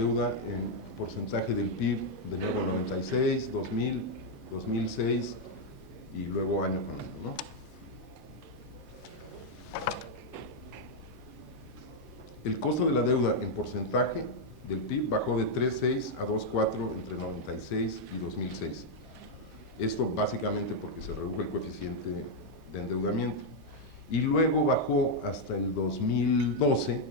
deuda en porcentaje del PIB, de nuevo 96, 2000, 2006 y luego año con año, ¿no? El costo de la deuda en porcentaje del PIB bajó de 3,6 a 2,4 entre 96 y 2006. Esto básicamente porque se redujo el coeficiente de endeudamiento. Y luego bajó hasta el 2012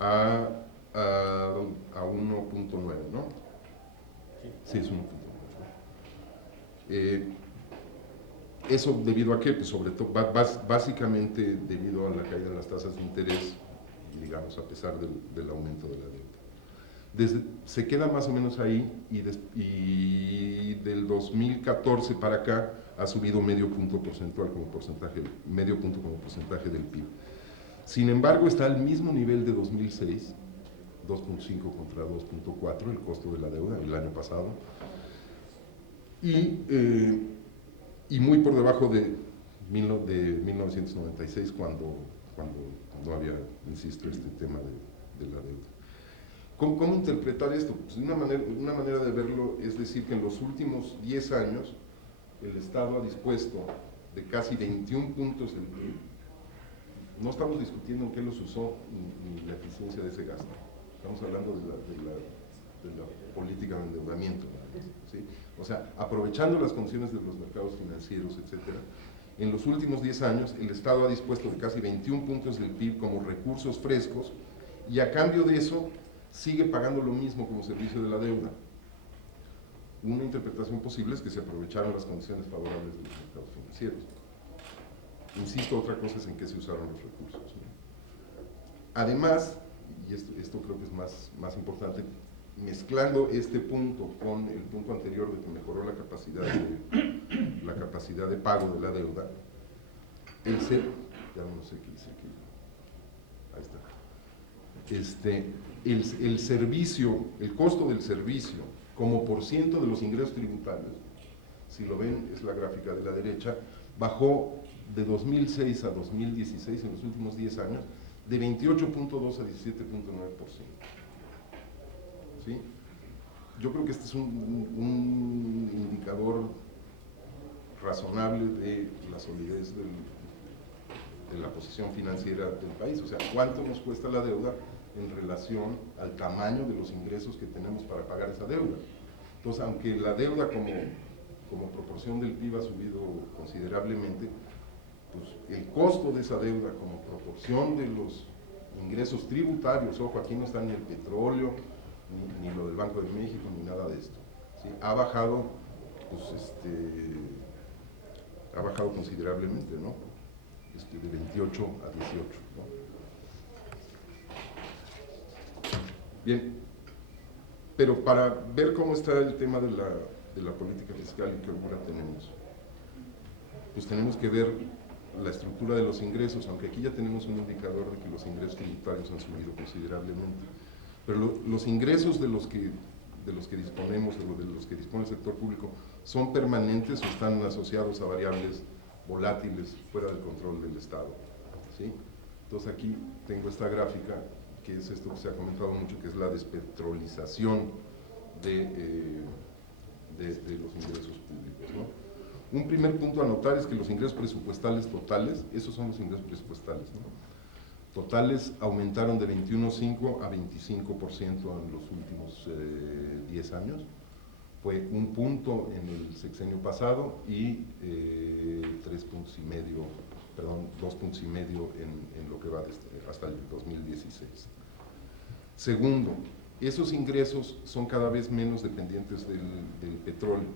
a 1,9, ¿no? Sí, es 1,9. Eso debido a qué? Pues sobre todo, básicamente debido a la caída de las tasas de interés, digamos, a pesar del aumento de la deuda. Se queda más o menos ahí y del 2014 para acá ha subido medio punto porcentual como porcentaje, medio punto como porcentaje del PIB. Sin embargo, está al mismo nivel de 2006, 2,5 contra 2,4, el costo de la deuda el año pasado, y muy por debajo de 1996 cuando no había, insisto, este tema de la deuda. ¿Cómo interpretar esto? Pues una manera de verlo es decir que en los últimos 10 años el Estado ha dispuesto de casi 21 puntos del PIB. No estamos discutiendo en qué los usó ni la eficiencia de ese gasto. Estamos hablando de la política de endeudamiento, ¿sí? O sea, aprovechando las condiciones de los mercados financieros, etcétera, en los últimos 10 años el Estado ha dispuesto de casi 21 puntos del PIB como recursos frescos y a cambio de eso sigue pagando lo mismo como servicio de la deuda. Una interpretación posible es que se aprovecharon las condiciones favorables de los mercados financieros. Insisto, otra cosa es en qué se usaron los recursos, ¿no? Además, y esto creo que es más importante, mezclando este punto con el punto anterior de que mejoró la capacidad de pago de la deuda, ya no sé qué dice aquí, ahí está, el servicio, el costo del servicio como porciento de los ingresos tributarios, si lo ven, es la gráfica de la derecha, bajó de 2006 a 2016, en los últimos 10 años, de 28.2 a 17.9%. ¿Sí? Yo creo que este es un indicador razonable de la solidez de la posición financiera del país. O sea, ¿cuánto nos cuesta la deuda en relación al tamaño de los ingresos que tenemos para pagar esa deuda? Entonces, aunque la deuda como proporción del PIB ha subido considerablemente, pues el costo de esa deuda como proporción de los ingresos tributarios, ojo, aquí no está ni el petróleo, ni lo del Banco de México, ni nada de esto, ¿sí? Ha bajado, pues ha bajado considerablemente, ¿no? De 28 a 18, ¿no? Bien, pero para ver cómo está el tema de la política fiscal y qué ahora tenemos, pues tenemos que ver la estructura de los ingresos, aunque aquí ya tenemos un indicador de que los ingresos tributarios han subido considerablemente. Pero los ingresos de los que disponemos, o de los que dispone el sector público, ¿son permanentes o están asociados a variables volátiles fuera del control del Estado? ¿Sí? Entonces aquí tengo esta gráfica, que es esto que se ha comentado mucho, que es la despetrolización de los ingresos públicos, ¿no? Un primer punto a notar es que los ingresos presupuestales totales, esos son los ingresos presupuestales, ¿no? Totales aumentaron de 21,5 a 25% en los últimos 10 años. Fue un punto en el sexenio pasado y 2,5 puntos en lo que va hasta el 2016. Segundo, esos ingresos son cada vez menos dependientes del petróleo.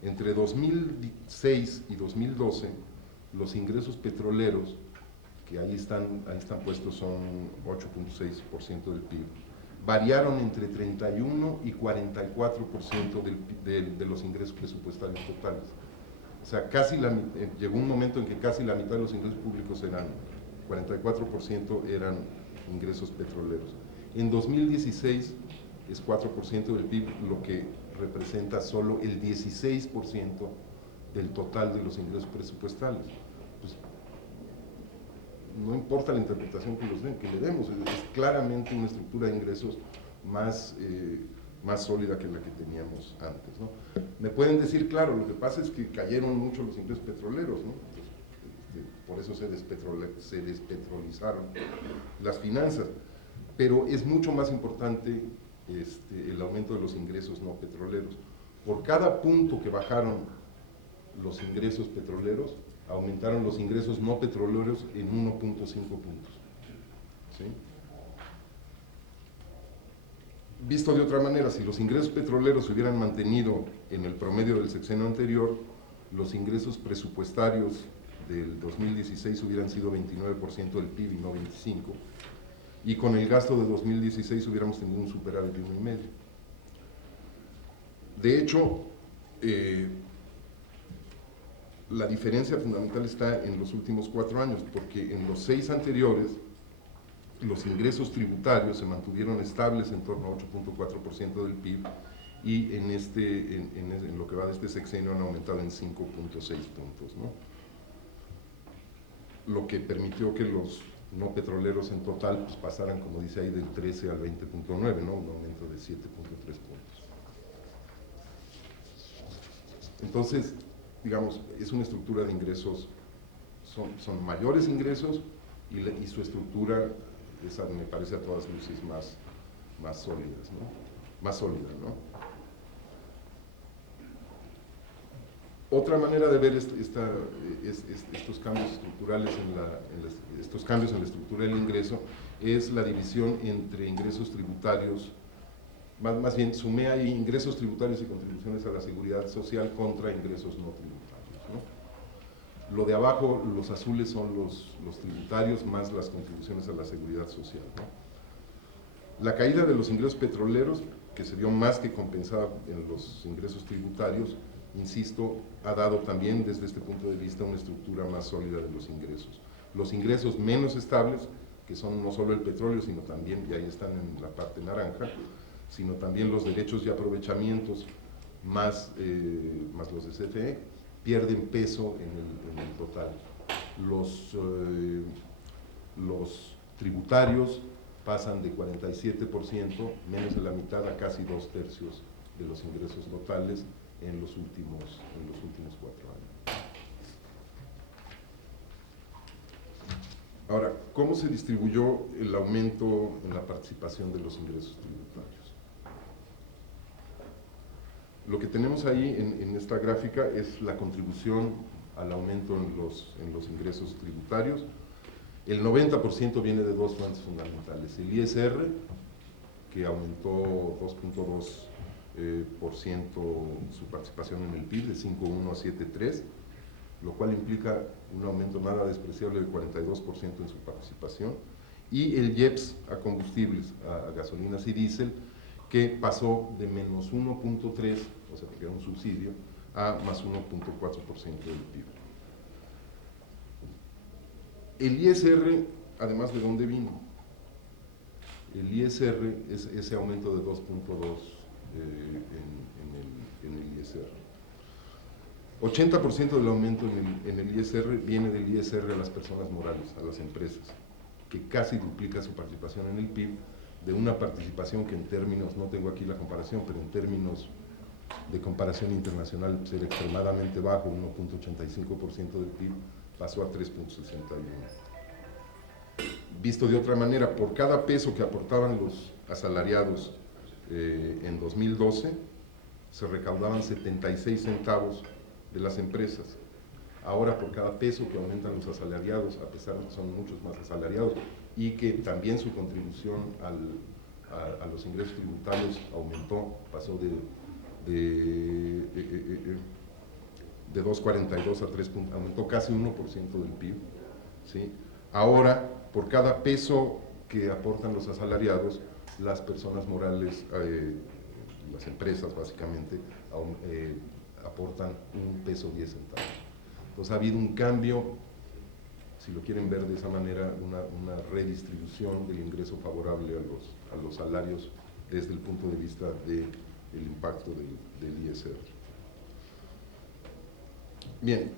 Entre 2006 y 2012, los ingresos petroleros, que ahí están puestos, son 8,6% del PIB, variaron entre 31 y 44% de los ingresos presupuestarios totales. O sea, llegó un momento en que casi la mitad de los ingresos públicos 44% eran ingresos petroleros. En 2016 es 4% del PIB, lo que representa solo el 16% del total de los ingresos presupuestales. Pues, no importa la interpretación que le demos, es claramente una estructura de ingresos más sólida que la que teníamos antes, ¿no? Me pueden decir, claro, lo que pasa es que cayeron mucho los ingresos petroleros, ¿no? Por eso se despetrolizaron las finanzas, pero es mucho más importante el aumento de los ingresos no petroleros. Por cada punto que bajaron los ingresos petroleros, aumentaron los ingresos no petroleros en 1.5 puntos. ¿Sí? Visto de otra manera, si los ingresos petroleros se hubieran mantenido en el promedio del sexenio anterior, los ingresos presupuestarios del 2016 hubieran sido 29% del PIB y no 25%, y con el gasto de 2016 hubiéramos tenido un superávit de 1,5%. De hecho, la diferencia fundamental está en los últimos 4 años, porque en los 6 anteriores los ingresos tributarios se mantuvieron estables en torno a 8.4% del PIB, y en lo que va de este sexenio han aumentado en 5.6 puntos, ¿no? Lo que permitió que los no petroleros en total pues, pasaran, como dice ahí, del 13 al 20.9, ¿no? Un aumento de 7.3 puntos. Entonces, digamos, es una estructura de ingresos, son mayores ingresos, y su estructura esa me parece a todas luces más sólidas, ¿no? Más sólida, ¿no? Otra manera de ver estos cambios estructurales estos cambios en la estructura del ingreso es la división entre ingresos tributarios, más bien sumé ahí ingresos tributarios y contribuciones a la seguridad social contra ingresos no tributarios, ¿no? Lo de abajo, los azules, son los tributarios más las contribuciones a la seguridad social, ¿no? La caída de los ingresos petroleros, que se vio más que compensada en los ingresos tributarios, insisto, ha dado también desde este punto de vista una estructura más sólida de los ingresos. Los ingresos menos estables, que son no solo el petróleo, sino también, y ahí están en la parte naranja, sino también los derechos y aprovechamientos más los de CFE, pierden peso en el total. Los tributarios pasan de 47%, menos de la mitad, a casi 2/3 de los ingresos totales en los últimos 4 años. Ahora, ¿cómo se distribuyó el aumento en la participación de los ingresos tributarios? Lo que tenemos ahí en esta gráfica es la contribución al aumento en los ingresos tributarios. El 90% viene de 2 fuentes fundamentales: el ISR, que aumentó 2.2% su participación en el PIB, de 5.1 a 7.3, lo cual implica un aumento nada despreciable de 42% en su participación, y el IEPS a combustibles, a gasolinas y diésel, que pasó de menos 1.3, o sea, que era un subsidio, a más 1.4% del PIB. El ISR, además, ¿de dónde vino? El ISR es ese aumento de 2.2 en el ISR. 80% del aumento en el ISR viene del ISR a las personas morales, a las empresas, que casi duplica su participación en el PIB, de una participación que en términos, no tengo aquí la comparación, pero en términos de comparación internacional ser extremadamente bajo, 1.85% del PIB, pasó a 3.61%. Visto de otra manera, por cada peso que aportaban los asalariados en 2012, se recaudaban 76 centavos de las empresas. Ahora, por cada peso que aumentan los asalariados, a pesar de que son muchos más asalariados, y que también su contribución a los ingresos tributarios aumentó, pasó de 2.42 a 3, aumentó casi 1% del PIB, ¿sí? Ahora, por cada peso que aportan los asalariados, las personas morales, las empresas básicamente, aportan 1 peso 10 centavos. Entonces ha habido un cambio, si lo quieren ver de esa manera, una redistribución del ingreso favorable a los salarios desde el punto de vista del impacto del ISR. Bien,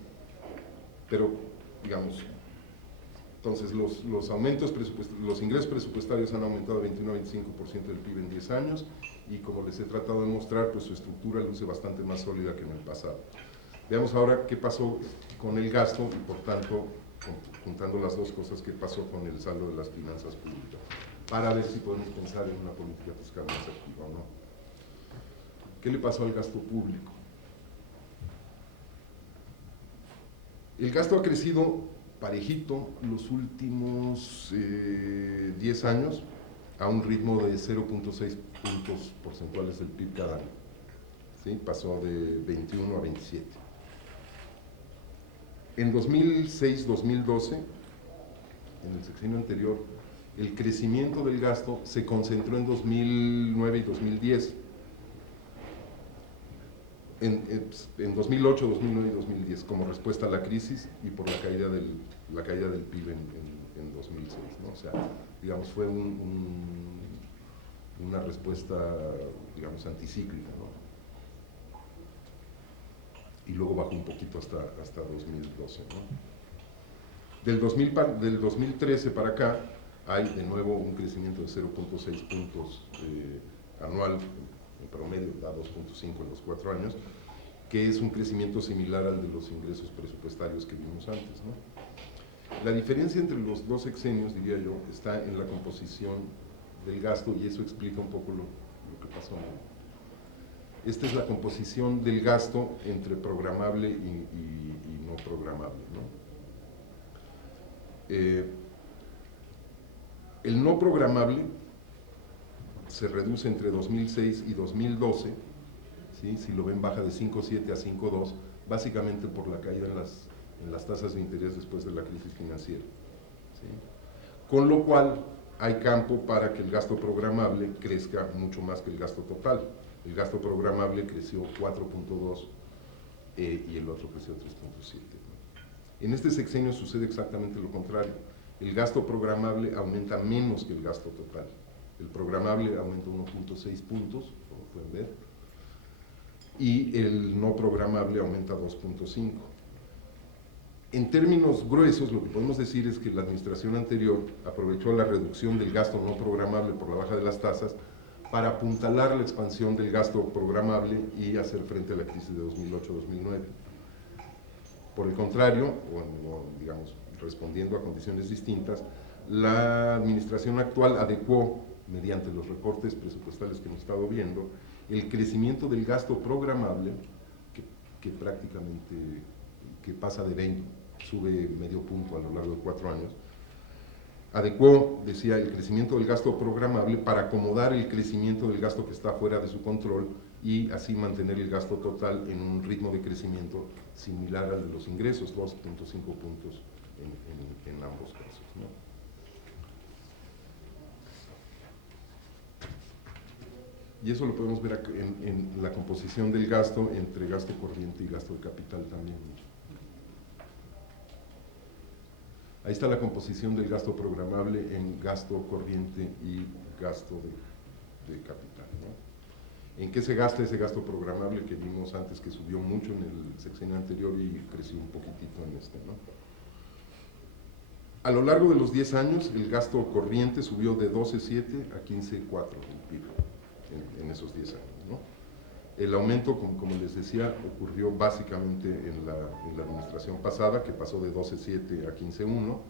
pero digamos, Entonces, los ingresos presupuestarios han aumentado de 21 a 25% del PIB en 10 años, y como les he tratado de mostrar, pues su estructura luce bastante más sólida que en el pasado. Veamos ahora qué pasó con el gasto y, por tanto, juntando las dos cosas, qué pasó con el saldo de las finanzas públicas, para ver si podemos pensar en una política fiscal más activa o no. ¿Qué le pasó al gasto público? El gasto ha crecido parejito los últimos 10 años a un ritmo de 0.6 puntos porcentuales del PIB cada año. ¿Sí? Pasó de 21 a 27. En 2006-2012, en el sexenio anterior, el crecimiento del gasto se concentró en 2009 y 2010. En 2008, 2009 y 2010, como respuesta a la crisis y por la caída del PIB en 2006, ¿no? O sea, digamos, fue una respuesta, digamos, anticíclica, ¿no? Y luego bajó un poquito hasta 2012, ¿no? Del 2013 para acá hay de nuevo un crecimiento de 0.6 puntos anual, en promedio da 2.5 en los 4 años, que es un crecimiento similar al de los ingresos presupuestarios que vimos antes, ¿no? La diferencia entre los dos sexenios, diría yo, está en la composición del gasto, y eso explica un poco lo que pasó. Esta es la composición del gasto entre programable y no programable, ¿no? El no programable se reduce entre 2006 y 2012, ¿sí? Si lo ven, baja de 5.7 a 5.2, básicamente por la caída en las tasas de interés después de la crisis financiera, ¿sí? Con lo cual hay campo para que el gasto programable crezca mucho más que el gasto total. El gasto programable creció 4.2 y el otro creció 3.7. En este sexenio sucede exactamente lo contrario. El gasto programable aumenta menos que el gasto total. El programable aumenta 1.6 puntos, como pueden ver, y el no programable aumenta 2.5. En términos gruesos, lo que podemos decir es que la administración anterior aprovechó la reducción del gasto no programable por la baja de las tasas para apuntalar la expansión del gasto programable y hacer frente a la crisis de 2008-2009. Por el contrario, o digamos, respondiendo a condiciones distintas, la administración actual adecuó, mediante los recortes presupuestales que hemos estado viendo, el crecimiento del gasto programable, que prácticamente pasa de 20, sube medio punto a lo largo de 4 años, adecuó, decía, el crecimiento del gasto programable para acomodar el crecimiento del gasto que está fuera de su control y así mantener el gasto total en un ritmo de crecimiento similar al de los ingresos, 2.5 puntos en ambos casos, ¿no? Y eso lo podemos ver en la composición del gasto entre gasto corriente y gasto de capital también, ¿no? Ahí está la composición del gasto programable en gasto corriente y gasto de capital, ¿no? ¿En qué se gasta ese gasto programable que vimos antes, que subió mucho en el sexenio anterior y creció un poquitito en este, ¿no? A lo largo de los 10 años, el gasto corriente subió de 12.7 a 15.4 del PIB en esos 10 años, ¿no? El aumento, como les decía, ocurrió básicamente en la administración pasada, que pasó de 12.7 a 15.1,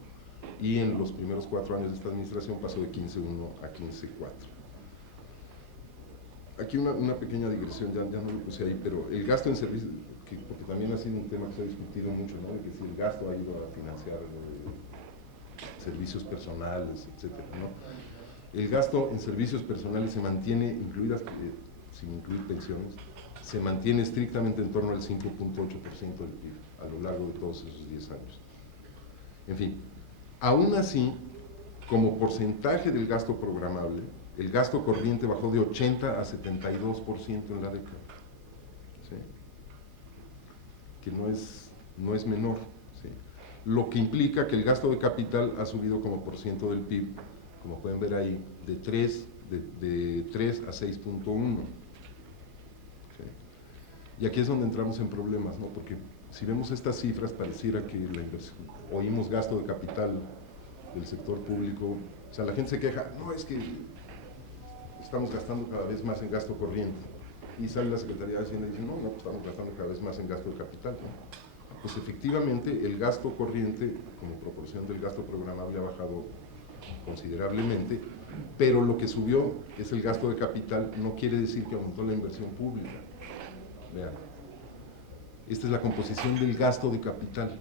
y en los primeros 4 años de esta administración pasó de 15.1 a 15.4. Aquí una pequeña digresión, ya no lo puse ahí, pero el gasto en servicios, porque también ha sido un tema que se ha discutido mucho, ¿no? De que si el gasto ha ido a financiar servicios personales, etcétera, ¿no? El gasto en servicios personales se mantiene, incluidas, sin incluir pensiones, se mantiene estrictamente en torno al 5.8% del PIB a lo largo de todos esos 10 años. En fin, aún así, como porcentaje del gasto programable, el gasto corriente bajó de 80 a 72% en la década, ¿sí? Que no es menor, ¿sí? Lo que implica que el gasto de capital ha subido como por ciento del PIB, como pueden ver ahí, de 3 a 6.1. ¿Sí? Y aquí es donde entramos en problemas, ¿no? Porque si vemos estas cifras, pareciera que la inversión, oímos gasto de capital del sector público. O sea, la gente se queja, no, es que estamos gastando cada vez más en gasto corriente. Y sale la Secretaría de Hacienda y dice, no, pues estamos gastando cada vez más en gasto de capital, ¿no? Pues efectivamente el gasto corriente, como proporción del gasto programable, ha bajado considerablemente, pero lo que subió es el gasto de capital, no quiere decir que aumentó la inversión pública. Vean, esta es la composición del gasto de capital,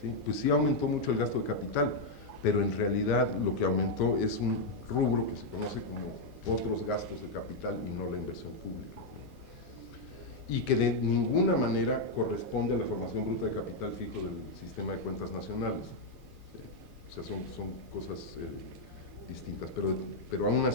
¿sí? Pues sí aumentó mucho el gasto de capital, pero en realidad lo que aumentó es un rubro que se conoce como otros gastos de capital y no la inversión pública, y que de ninguna manera corresponde a la formación bruta de capital fijo del sistema de cuentas nacionales. O sea, son cosas distintas, pero aún así